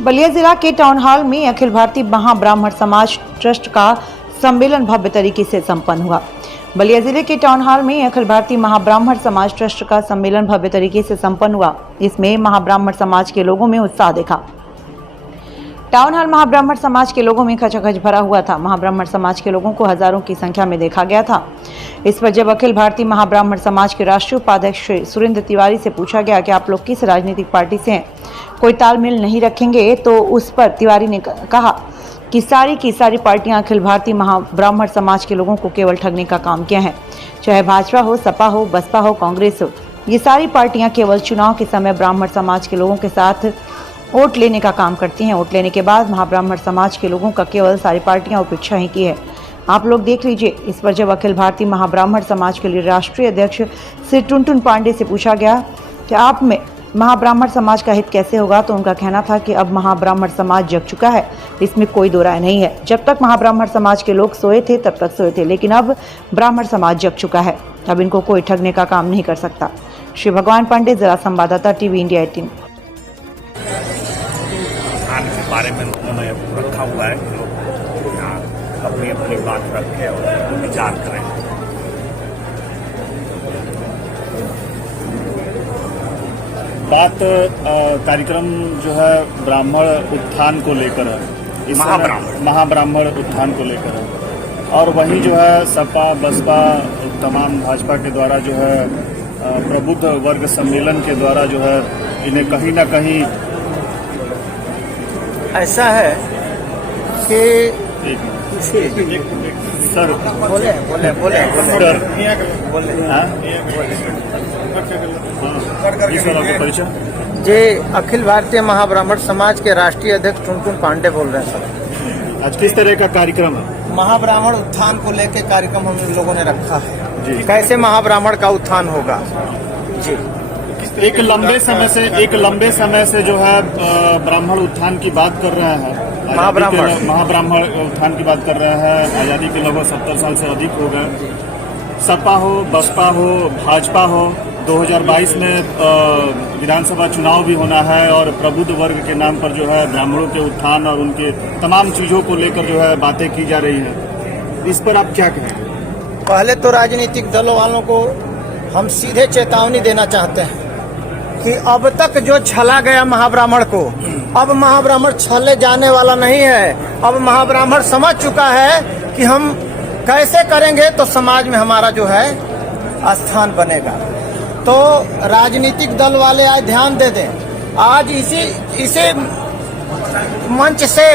बलिया जिला के town hall में अखिल भारतीय महाब्राह्मण समाज ट्रस्ट का सम्मेलन भव्य तरीके से संपन्न हुआ। बलिया जिले के टाउन हॉल में अखिल भारतीय महाब्राह्मण समाज ट्रस्ट का सम्मेलन भव्य तरीके से संपन्न हुआ। इसमें महाब्राह्मण समाज के लोगों में उत्साह देखा। टाउन हॉल महाब्राह्मण समाज के लोगों में खचाखच भरा हुआ था। महाब्राह्मण समाज के लोगों को हजारों की संख्या में देखा गया था। इस पर जब अखिल भारतीय महाब्राह्मण समाज के राष्ट्रीय उपाध्यक्ष श्री सुरेंद्र तिवारी से पूछा गया कि आप लोग किस राजनीतिक पार्टी से हैं, कोई तालमेल नहीं रखेंगे, तो उस पर तिवारी ने कहा कि सारी की सारी पार्टियां अखिल भारतीय महाब्राह्मण समाज के लोगों को केवल ठगने का काम किया है। चाहे भाजपा हो, सपा हो, बसपा हो, कांग्रेस हो, ये सारी पार्टियां केवल चुनाव के समय ब्राह्मण समाज के लोगों के साथ वोट लेने का काम करती हैं। वोट लेने के बाद महाब्राह्मण समाज के लोगों का केवल सारी पार्टियां उपेक्षा ही की है। आप लोग देख लीजिए। इस पर जब अखिल भारतीय महाब्राह्मण समाज के लिए राष्ट्रीय अध्यक्ष श्री टुनटुन पांडे से पूछा गया कि आप में महाब्राह्मण समाज का हित कैसे होगा, तो उनका कहना था कि अब महाब्राह्मण समाज जग चुका है, इसमें कोई दो राय नहीं है। जब तक महाब्राह्मण समाज के लोग सोए थे तब तक सोए थे, लेकिन अब ब्राह्मण समाज जग चुका है, अब इनको कोई ठगने का काम नहीं कर सकता। श्री भगवान पांडे, जिला संवाददाता, टीवी इंडिया 18। के बारे में उन्होंने रखा हुआ है कि लोग यहाँ अपनी अपनी बात रखें और विचार करें। बात कार्यक्रम जो है ब्राह्मण उत्थान को लेकर है, महाब्राह्मण उत्थान को लेकर है, और वहीं जो है सपा बसपा तमाम भाजपा के द्वारा जो है प्रबुद्ध वर्ग सम्मेलन के द्वारा जो है इन्हें कहीं ना कहीं ऐसा है कि सर बोले परिचय जे अखिल भारतीय महाब्राह्मण समाज के राष्ट्रीय अध्यक्ष टुनटुन पांडे बोल रहे हैं सर। आज किस तरह का कार्यक्रम है? महाब्राह्मण उत्थान को लेकर कार्यक्रम हम लोगों ने रखा है जी। कैसे महाब्राह्मण का उत्थान होगा जी। एक लंबे समय से जो है ब्राह्मण उत्थान की बात कर रहे हैं, महाब्राह्मण उत्थान की बात कर रहे हैं। आजादी के लगभग 70 साल से अधिक हो गए। सपा हो, बसपा हो, भाजपा हो, 2022 में विधानसभा चुनाव भी होना है और प्रबुद्ध वर्ग के नाम पर जो है ब्राह्मणों के उत्थान और उनके तमाम चीजों को लेकर जो है बातें की जा रही है। इस पर आप क्या कहेंगे? पहले तो राजनीतिक दलों वालों को हम सीधे चेतावनी देना चाहते हैं कि अब तक जो छला गया महाब्राह्मण को, अब महाब्राह्मण छले जाने वाला नहीं है। अब महाब्राह्मण समझ चुका है कि हम कैसे करेंगे तो समाज में हमारा जो है स्थान बनेगा। तो राजनीतिक दल वाले आज ध्यान दे दें। आज इसी मंच से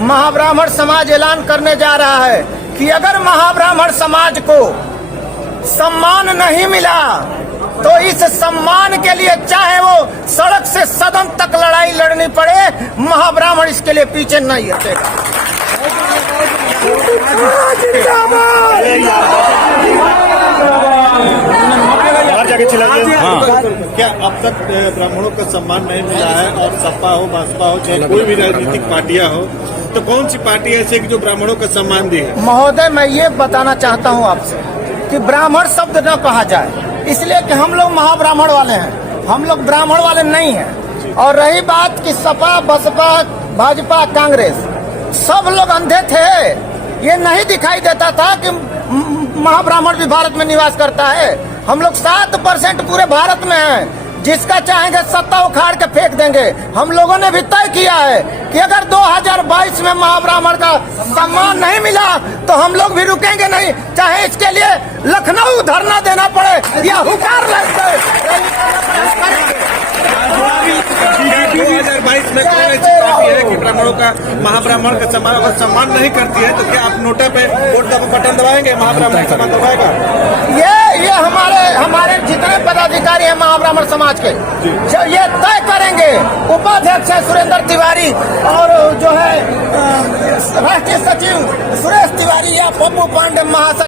महाब्राह्मण समाज ऐलान करने जा रहा है कि अगर महाब्राह्मण समाज को सम्मान नहीं मिला तो इस सम्मान के लिए चाहे वो सड़क से सदन तक लड़ाई लड़नी पड़े, महाब्राह्मण इसके लिए पीछे नहीं हटेगा। क्या अब तक ब्राह्मणों को सम्मान नहीं मिला है और सपा हो, बसपा हो, चाहे कोई भी राजनीतिक पार्टियां हो, तो कौन सी पार्टी ऐसी जो ब्राह्मणों को सम्मान दी है? महोदय, मैं ये बताना चाहता हूँ आपसे कि ब्राह्मण शब्द न कहा जाए, इसलिए कि हम लोग महाब्राह्मण वाले हैं, हम लोग ब्राह्मण वाले नहीं हैं। और रही बात कि सपा बसपा भाजपा कांग्रेस सब लोग अंधे थे, ये नहीं दिखाई देता था कि महाब्राह्मण भी भारत में निवास करता है। हम लोग 7% पूरे भारत में हैं। जिसका चाहेंगे सत्ता उखाड़ के फेंक देंगे। हम लोगों ने भी तय किया है कि अगर 2022 में महाब्राह्मण का सम्मान नहीं मिला तो हम लोग भी रुकेंगे नहीं, चाहे इसके लिए लखनऊ धरना देना पड़े या हुकार लग जाए। 2022 में कौन ऐसी पार्टी है कि ब्राह्मणों का महाब्राह्मण का सम्मान नहीं करती है, तो क्या आप नोटा पे वोट बटन दबाएंगे, महाब्राह्मण सम्मान दबाएगा? ये हमारे जितने पदाधिकारी हैं महाब्राह्मण समाज के ये तय करेंगे। उपाध्यक्ष है सुरेंद्र तिवारी और जो है राष्ट्रीय सचिव सुरेश तिवारी या पप्पू पांडे महासचिव